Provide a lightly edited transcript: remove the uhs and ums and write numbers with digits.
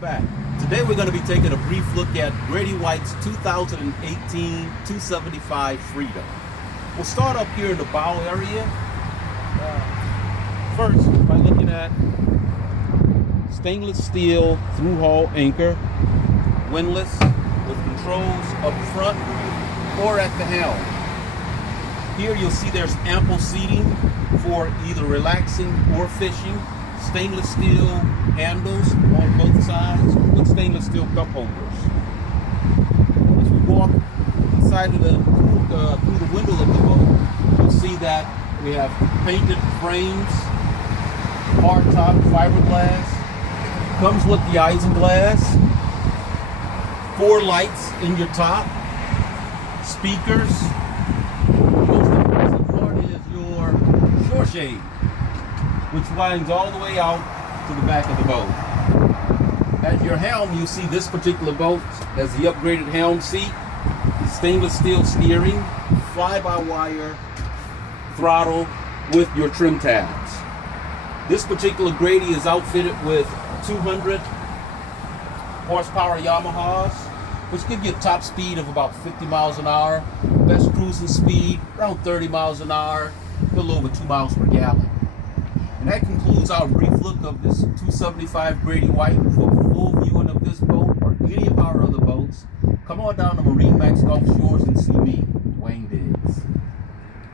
Back. Today we're going to be taking a brief look at Grady-White's 2018 275 Freedom. We'll start up here in the bow area. First, by looking at stainless steel through-hull anchor, windlass with controls up front or at the helm. Here you'll see there's ample seating for either relaxing or fishing. Stainless steel handles on both sides with stainless steel cup holders. As we walk inside of through the window of the boat, you'll see that we have painted frames, hard top fiberglass, comes with the isinglass, 4 lights in your top, speakers. The most impressive part is your shore shade, which winds all the way out to the back of the boat. At your helm, you see this particular boat has the upgraded helm seat, stainless steel steering, fly-by-wire throttle with your trim tabs. This particular Grady is outfitted with 200 horsepower Yamahas, which give you a top speed of about 50 miles an hour, best cruising speed around 30 miles an hour, a little over 2 miles per gallon. And that concludes our brief look of this 275 Grady-White. For a full viewing of this boat or any of our other boats, come on down to MarineMax Gulf Shores and see me, Dwayne Diggs.